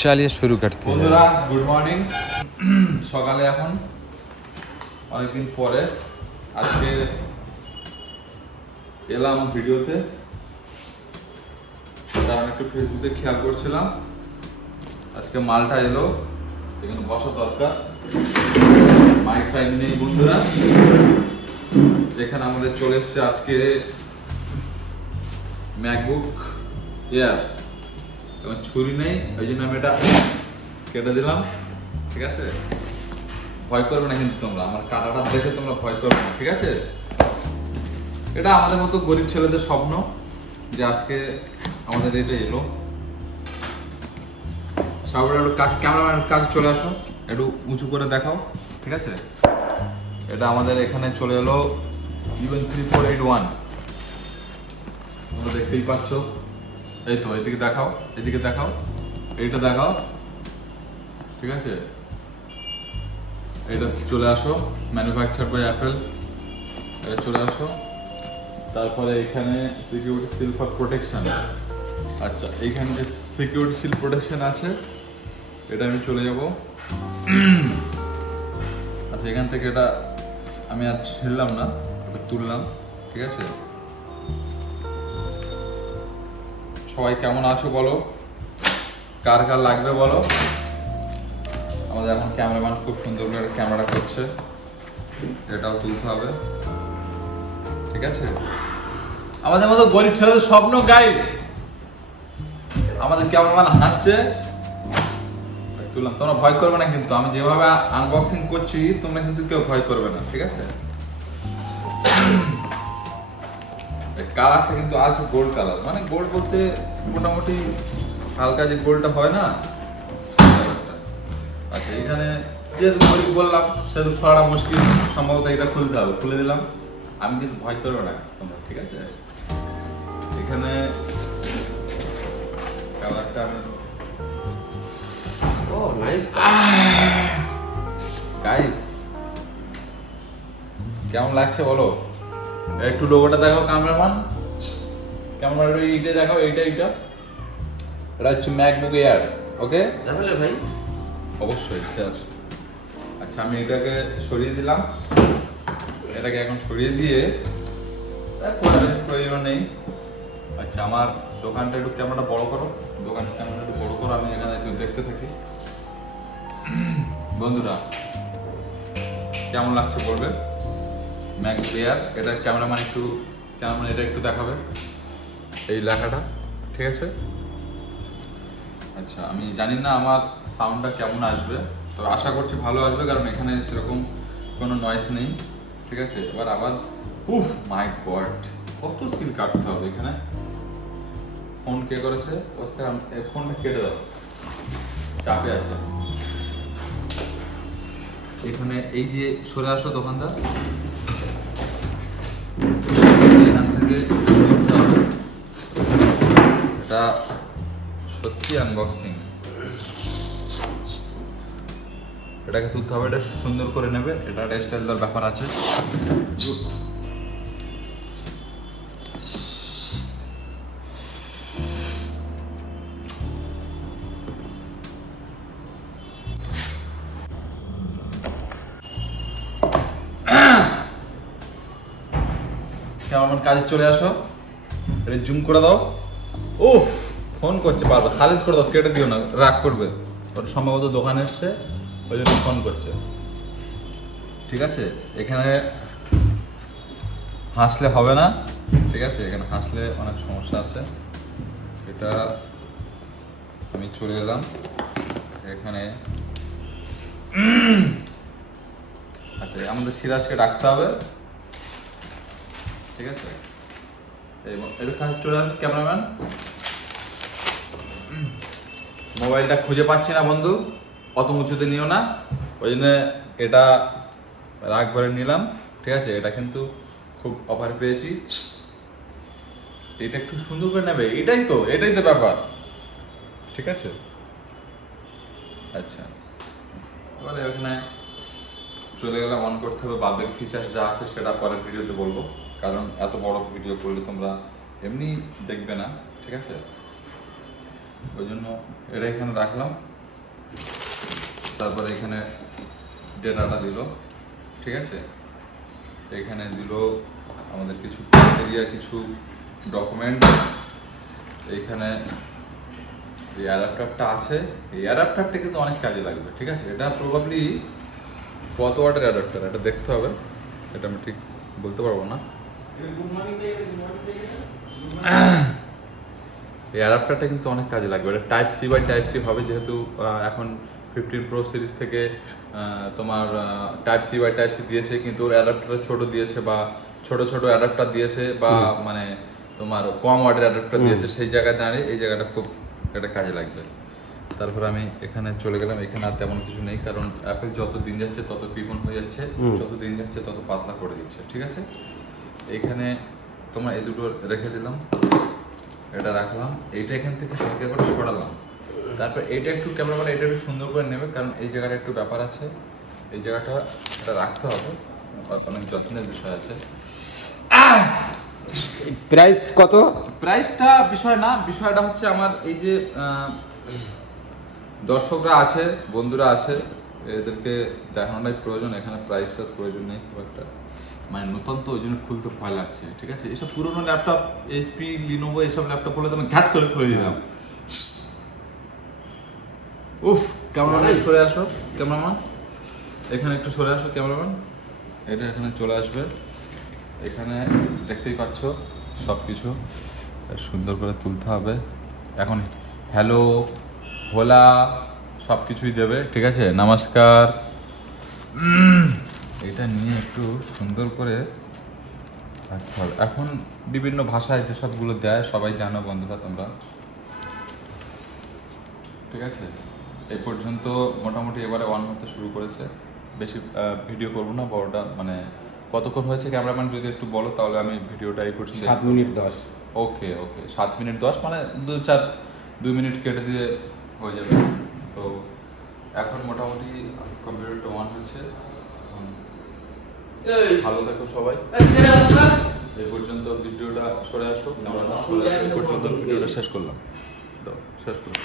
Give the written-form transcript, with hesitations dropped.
चलिए शुरू करते हैं। বন্ধুরা গুড মর্নিং। সকালে এখন অনেকদিন পরে আজকে এলাম ভিডিওতে, কারণ একটু ফেসবুকে খেয়াল করছিলাম আজকে মালটা এলো, এখানে বসা দরকার, মাইক টাইম নেই বন্ধুরা। এখানে আমাদের চলে এসছে আজকে ম্যাকবুক এয়ার, এবং ছুরি নেই, ওই জন্য আমি এটা কেটে দিলাম। ঠিক আছে, ভয় করবে না কিন্তু তোমরা, আমার কাটাটা দেখে তোমরা ভয় করবে না, ঠিক আছে? এটা আমাদের মতো গরিব ছেলেদের স্বপ্ন যে আজকে আমাদের এটা এলো। সবাই একটু ক্যামেরাম্যানের কাছে চলে আসো, একটু উঁচু করে দেখাও, ঠিক আছে? এটা আমাদের এখানে চলে এলো ইভেন 3481, তোমরা দেখতেই পাচ্ছ। এই তো এদিকে দেখাও, এদিকে দেখাও, এইটা দেখাও, ঠিক আছে? এটা চলে আসো, ম্যানুফ্যাকচার বাই অ্যাপেল, এটা চলে আসো। তারপরে এখানে সিকিউরিটি সিল ফর প্রোটেকশন, আচ্ছা এইখানে যে সিকিউরিটি সিল প্রোটেকশন আছে এটা আমি চলে যাব। আচ্ছা এখান থেকে এটা আমি আর ছিঁড়লাম না, এটা তুললাম, ঠিক আছে? সবাই কেমন আছো বলো, কার কার লাগবে বলো। আমাদের এখন ক্যামেরাম্যান খুব সুন্দর করে ক্যামেরা করছে, এটাও তুলতে হবে, ঠিক আছে? আমাদের মতো গরিব ছেলেদের স্বপ্ন গাইস, আমাদের ক্যামেরাম্যান হাসছে, তুললাম। তোমরা ভয় করবে না কিন্তু, আমি যেভাবে আনবক্সিং করছি তোমরা কিন্তু কেউ ভয় করবে না, ঠিক আছে? কালারটা কিন্তু আছে গোল্ড কালার, মানে গোল্ড বলতে মোটামুটি হালকা যে গোল্ডটা হয় না। আচ্ছা এখানে যেহেতু গরিব বললাম সেহেতু খোলাটা মুশকিল, সম্ভবত এটা খুলতে হবে, খুলে দিলাম। আমি কিন্তু ভয় করবো না তোমরা, ঠিক আছে? এখানে কালারটা আমি গাইস কেমন লাগছে বলো, একটু লোগোটা দেখাও ক্যামেরাম্যান, ক্যামেরাম্যান এইটা দেখাও, এইটা এটা হচ্ছে ম্যাকবুক এয়ার, ওকে ভাই অবশ্যই স্যার। আচ্ছা আমি এটাকে সরিয়ে দিলাম, এটাকে এখন সরিয়ে দিয়ে প্রয়োজন নেই। আচ্ছা আমার দোকানটা একটু ক্যামেরাটা বড় করো, দোকানের ক্যামেরা একটু বড় করো, আমি এখানে একটু দেখতে থাকি। বন্ধুরা কেমন লাগছে বলবে ম্যাকবুক এয়ার, এটা ক্যামেরাম্যান এটা একটু দেখাবে এই লেখাটা, ঠিক আছে? আচ্ছা আমি জানি না আমার সাউন্ডটা কেমন আসবে, তো আশা করছি ভালো আসবে, কারণ এখানে সেরকম কোনো নয়েজ নেই, ঠিক আছে? এবার আবার উফ মাই গড, কত সিল কাটতে হবে এখানে। ফোন কে করেছে ফোনটা কেটে দাও, চাপে আছে। এখানে এই যে সরে আসো দোকানদার, এখান থেকে এটা সত্যি আনবক্সিং, এটাকে তুলতে হবে, এটা সুন্দর করে নেবে, এটা একটা স্টাইল দেওয়ার ব্যাপার আছে। কেমন কাজে চলে আসো, এটা জুম করে দাও। উফ ফোন করছে বারবার, সাইলেন্স করে দাও, কেটে দিও না, রাগ করবে। ওর সম্ভবত দোকানে এসছে, ওই জন্য ফোন করছে, ঠিক আছে? এখানে হাসলে হবে না, ঠিক আছে? এখানে হাসলে অনেক সমস্যা আছে। এটা আমি চলে এলাম এখানে। আচ্ছা আমাদের সিরাজকে ডাকতে হবে, ঠিক আছে? একটু কাছে চলে আসো ক্যামেরাম্যান। মোবাইলটা খুঁজে পাচ্ছি না বন্ধু, অত উঁচুতে নিও না, ওই জন্য এটা রাগ করে নিলাম, ঠিক আছে? এটা কিন্তু খুব অফার পেয়েছি, এটা একটু সুন্দর করে নেবে, এটাই তো ব্যাপার, ঠিক আছে? আচ্ছা এবারে ওখানে চলে গেলাম, অন করতে হবে, বাদ বাকি ফিচার্স যা আছে সেটা পরের ভিডিওতে বলবো, কারণ এত বড় ভিডিও করলে তোমরা এমনি দেখবে না, ঠিক আছে? ওই জন্য এটা এখানে রাখলাম। তারপরে এখানে ডেটাটা দিল, ঠিক আছে। এখানে দিল আমাদের কিছু ক্রাইটেরিয়া, কিছু ডকুমেন্ট। এইখানে এই অ্যাডাপ্টারটা আছে, এই অ্যাডাপ্টারটা কিন্তু অনেক কাজে লাগবে, ঠিক আছে। এটা প্রবাবলি কত ওয়াটের অ্যাডাপ্টার এটা দেখতে হবে, এটা আমি ঠিক বলতে পারবো না। এই অ্যাডাপ্টারটা কিন্তু অনেক কাজে লাগবে। এটা type C by type C হবে, যেহেতু এখন 15 প্রো সিরিজ থেকে তোমার type C by type C দিয়েছে, কিন্তু ওর অ্যাডাপ্টারটা ছোট দিয়েছে, বা ছোট ছোট অ্যাডাপ্টার দিয়েছে, বা মানে তোমার কম ওয়াটের অ্যাডাপ্টার দিয়েছে। সেই জায়গায় দাঁড়িয়ে এই জায়গাটা খুব এটা কাজে লাগবে। তারপর আমি এখানে চলে গেলাম। এখানে আর তেমন কিছু নেই, কারণ অ্যাপেল যত দিন যাচ্ছে তত কৃপণ হয়ে যাচ্ছে, যত দিন যাচ্ছে তত পাতলা করে দিচ্ছে, ঠিক আছে। এইখানে তোমার এই দুটো রেখে দিলাম, এটা রাখলাম। এইটা এখান থেকে হালকা করে সরালাম। তারপর এটা একটু ক্যামেরাম্যান এটা একটু সুন্দর করে নেবে, কারণ এই জায়গাটা একটু ব্যাপার আছে, এই জায়গাটা এটা রাখতে হবে, অনেক যত্নের বিষয় আছে। প্রাইস কত? প্রাইসটা বিষয় না, বিষয়টা হচ্ছে আমার এই যে দর্শকরা আছে, বন্ধুরা আছে, এদেরকে দেখানোটাই প্রয়োজন। এখানে প্রাইসটার প্রয়োজন নেই খুব একটা, মানে নতুন তো ওই জন্য খুলতে ভয় লাগছে, ঠিক আছে। এইসব পুরোনো ল্যাপটপ, এইচপি, লিনোভো এইসব ল্যাপটপ হলে তো আমি ঘাট করে খুলে দিলাম। উফ, ক্যামেরাম্যান সরে আসো, ক্যামেরাম্যান এখানে একটু সরে আসো, ক্যামেরাম্যান এটা এখানে চলে আসবে। এখানে দেখতেই পাচ্ছ সব কিছু সুন্দর করে তুলতে হবে। এখন হ্যালো, হোলা সব কিছুই দেবে, ঠিক আছে। নমস্কার, এটা নিয়ে একটু সুন্দর করে রাখতে হবে। এখন বিভিন্ন ভাষায় যেসবগুলো দেয় সবাই জানো বন্ধুরা তোমরা, ঠিক আছে। এই পর্যন্ত মোটামুটি এবারে অন হতে শুরু করেছে। বেশি ভিডিও করবো না, বড়টা মানে কতক্ষণ হয়েছে ক্যামেরাম্যান যদি একটু বলো, তাহলে আমি ভিডিওটা এই করছি। 7 মিনিট 10। ওকে ওকে, 7 মিনিট 10, মানে 2 মিনিট কেটে দিয়ে হয়ে যাবে। তো এখন মোটামুটি কম্পিউটারটা অন হচ্ছে। ভালো থেকো সবাই। এই পর্যন্ত ভিডিওটা সরে আসো, এই পর্যন্ত ভিডিওটা শেষ করলাম। তো শেষ করলাম।